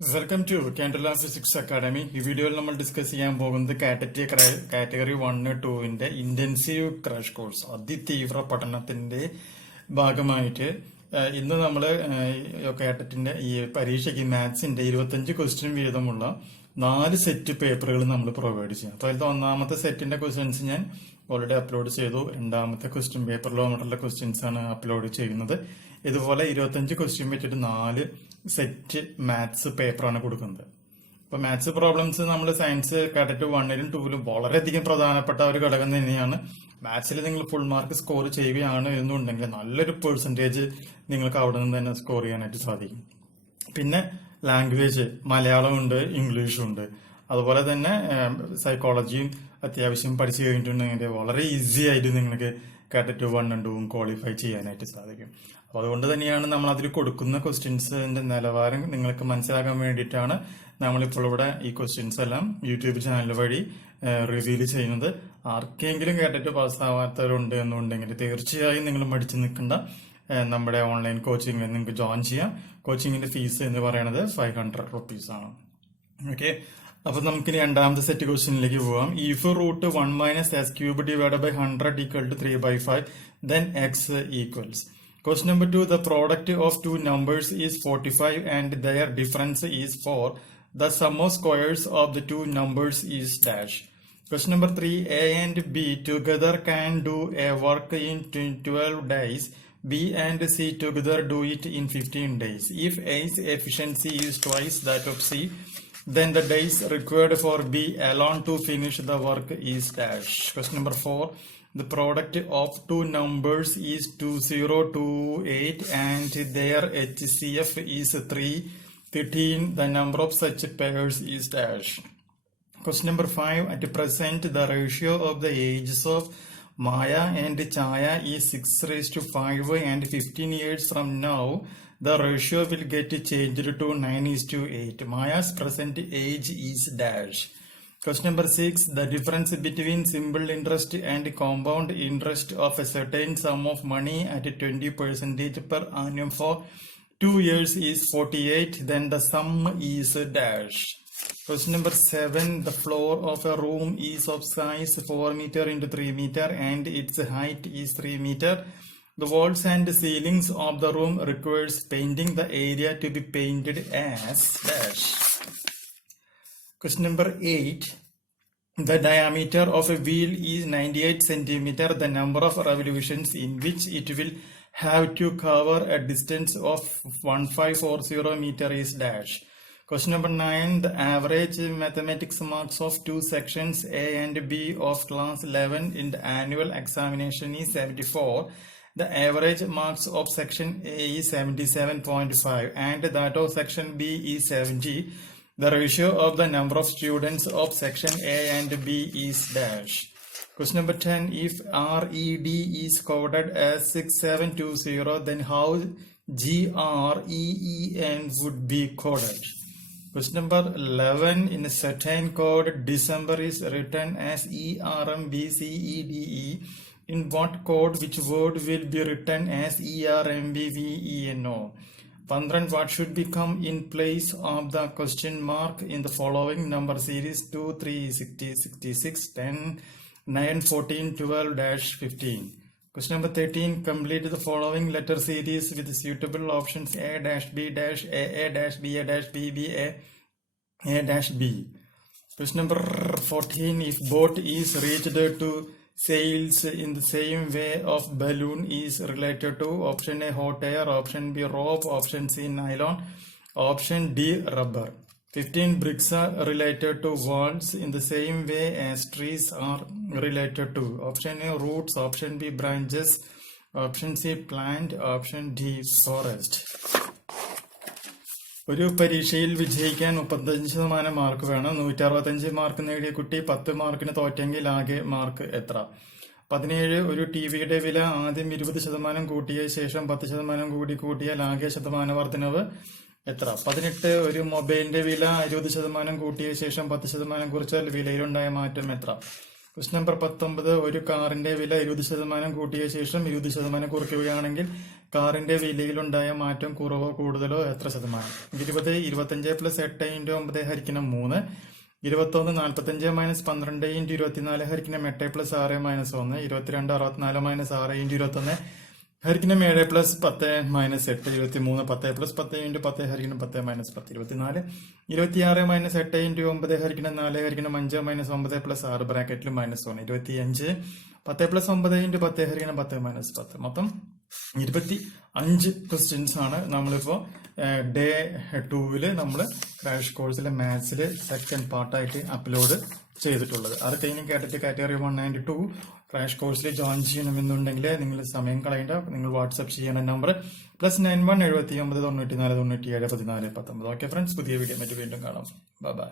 Welcome to K.TET physics academy. ഈ വീഡിയോയിൽ നമ്മൾ ഡിസ്കസ് ചെയ്യാൻ പോകുന്നത് K.TET category 1-2 intensive crash course അതിതീവ്ര പഠനത്തിന്റെ ഭാഗമായിട്ട് ഇന്ന് നമ്മൾ K.TET ഈ പരീക്ഷയ്ക്ക് മാത്സിന്റെ 25 ക്വസ്റ്റ്യൻ വീതമുള്ള 4 സെറ്റ് പേപ്പറുകൾ നമ്മൾ പ്രൊവൈഡ് ചെയ്യാം. അപ്പോൾ അതിൽ ഒന്നാമത്തെ സെറ്റിന്റെ ക്വസ്റ്റ്യൻസ് ഞാൻ ഓൾറെഡി അപ്ലോഡ് ചെയ്തു. രണ്ടാമത്തെ ക്വസ്റ്റ്യൻ പേപ്പറിലുള്ള ക്വസ്റ്റ്യൻസ് ആണ് അപ്ലോഡ് ചെയ്യുന്നത്. ഇതുപോലെ 25 ക്വസ്റ്റ്യൻ വെച്ചിട്ട് 4 സെറ്റ് മാത്സ് പേപ്പറാണ് കൊടുക്കുന്നത്. അപ്പൊ മാത്സ് പ്രോബ്ലംസ് നമ്മൾ സയൻസ് K.TET 1-ലും 2-ലും വളരെയധികം പ്രധാനപ്പെട്ട ഒരു ഘടകം തന്നെയാണ്. മാത്സിൽ നിങ്ങൾ ഫുൾ മാർക്ക് സ്കോർ ചെയ്യുകയാണ് എന്നുണ്ടെങ്കിൽ നല്ലൊരു പെർസെന്റേജ് നിങ്ങൾക്ക് അവിടെ നിന്ന് തന്നെ സ്കോർ ചെയ്യാനായിട്ട് സാധിക്കും. പിന്നെ ലാംഗ്വേജ് മലയാളം ഉണ്ട്, ഇംഗ്ലീഷും ഉണ്ട്. അതുപോലെ തന്നെ സൈക്കോളജിയും അത്യാവശ്യം പഠിച്ചു കഴിഞ്ഞിട്ടുണ്ടെങ്കിൽ വളരെ ഈസി ആയിട്ട് നിങ്ങൾക്ക് K.TET 1-2 ക്വാളിഫൈ ചെയ്യാനായിട്ട് സാധിക്കും. അപ്പൊ അതുകൊണ്ട് തന്നെയാണ് നമ്മൾ അതിൽ കൊടുക്കുന്ന ക്വസ്റ്റ്യൻസിന്റെ നിലവാരം നിങ്ങൾക്ക് മനസ്സിലാക്കാൻ വേണ്ടിയിട്ടാണ് നമ്മളിപ്പോൾ ഇവിടെ ഈ ക്വസ്റ്റ്യൻസ് എല്ലാം യൂട്യൂബ് ചാനൽ വഴി റിവീൽ ചെയ്യുന്നത്. ആർക്കെങ്കിലും K.TET പാസ്സാവാത്തവരുണ്ട് എന്നുണ്ടെങ്കിൽ തീർച്ചയായും നിങ്ങൾ മടിച്ചു നിൽക്കേണ്ട. നമ്മുടെ ഓൺലൈൻ കോച്ചിങ്ങിൽ നിങ്ങൾക്ക് ജോയിൻ ചെയ്യാം. കോച്ചിങ്ങിന്റെ ഫീസ് എന്ന് പറയുന്നത് 500 rupees ആണ്. ഓക്കെ, അപ്പൊ നമുക്കിനി രണ്ടാമത്തെ സെറ്റ് ക്വസ്റ്റ്യനിലേക്ക് പോവാം. If root 1 - s³ divide by 100 = 3/5 then x equals. Question number 2, the product of two numbers is 45 and their difference is 4. The sum of squares of the two numbers is dash. Question number 3, A and B together can do a work in 12 days. B and C together do it in 15 days. If A's efficiency is twice that of C, then the days required for B alone to finish the work is dash. Question number 4, the product of two numbers is 2028 and their HCF is 313. The number of such pairs is dash. Question number 5, at present the ratio of the ages of Maya and Chaya is 6:5 and 15 years from now the ratio will get changed to 9:8. Maya's present age is dash. Question number 6, the difference between simple interest and compound interest of a certain sum of money at 20% per annum for 2 years is 48. Then the sum is dash. Question number 7, the floor of a room is of size 4 meter into 3 meter and its height is 3 meter. The walls and ceilings of the room requires painting. The area to be painted as dash. Question number 8, the diameter of a wheel is 98 centimeter. The number of revolutions in which it will have to cover a distance of 1540 meter is dash. Question number 9, the average mathematics marks of two sections A and B of class 11 in the annual examination is 74. The average marks of section A is 77.5 and that of section B is 70. The ratio of the number of students of section A and B is dash. Question number 10, if RED is coded as 6720, then how GREEN would be coded? Question number 11, in a certain code December is written as ERMBCEDE. In what code which word will be written as ERMBVENO? 12, what should become in place of the question mark in the following number series 2, 3, 60, 66, 10, 9, 14, 12-15. Question number 13, complete the following letter series with suitable options A-B-A-B-A-B-B-A-B. Question number 14, if boat is reached to sails in the same way of balloon is related to option A hot air, option B rope, option C nylon, option D rubber. 15, bricks are related to walls in the same way as trees are related to option A roots, option B branches, option C plant, option D forest. ഒരു പരീക്ഷയിൽ വിജയിക്കാൻ 35% mark വേണം. 165 mark നേടിയ കുട്ടി 10 മാർക്കിന് തോറ്റെങ്കിൽ ആകെ mark എത്ര? 17, ഒരു ടിവിയുടെ വില ആദ്യം 20% കൂട്ടിയ ശേഷം 10% കൂടി കൂട്ടിയാൽ ആകെ ശതമാന വർധനവ് എത്ര? 18, ഒരു മൊബൈലിന്റെ വില 20% കൂട്ടിയ ശേഷം 10% കുറച്ചാൽ വിലയിലുണ്ടായ മാറ്റം എത്ര? ക്വസ്റ്റ്യൻ നമ്പർ 19, ഒരു കാറിന്റെ വില 20% കൂട്ടിയ ശേഷം 20% കുറയ്ക്കുകയാണെങ്കിൽ കാറിന്റെ വിലയിലുണ്ടായ മാറ്റം കുറവോ കൂടുതലോ എത്ര ശതമാനം? 20 25 + 8 × 9 ഹരിക്കണം 3. 21 45 - 12 × 24 ഹരിക്കണം 8 + 6 - 1. 22 64 - 6 × 21 ഹരിക്കണം 7 + 10 - 8. 23 10 + 10 × 10 ഹരിക്കണം 10 - 10. 24 26 - 8 × 9 ഹരിക്കണം 4 ഹരിക്കണം 5 - 9 + 6 ബ്രാക്കറ്റിൽ -1. 25 10 + 9 × 10 ഹരിക്കണം 10 - 10. മൊത്തം 25 ക്വസ്റ്റ്യൻസ് ആണ് നമ്മളിപ്പോ ഡേ 2 നമ്മൾ ക്രാഷ് കോഴ്സിലെ മാത്സില് സെക്കൻഡ് പാർട്ടായിട്ട് അപ്ലോഡ് ചെയ്തിട്ടുള്ളത്. ആർക്കെങ്കിലും കേട്ടിട്ട് കാറ്റഗറി 1 and 2 ക്രാഷ് കോഴ്സിൽ ജോയിൻ ചെയ്യണമെന്നുണ്ടെങ്കിൽ നിങ്ങൾ സമയം കളയേണ്ട. നിങ്ങൾ വാട്സ്ആപ്പ് ചെയ്യേണ്ട നമ്പർ +91 79 94 97 14 19. ഓക്കെ ഫ്രണ്ട്സ്, പുതിയ വീഡിയോ മറ്റു വീണ്ടും കാണാം. ബൈ.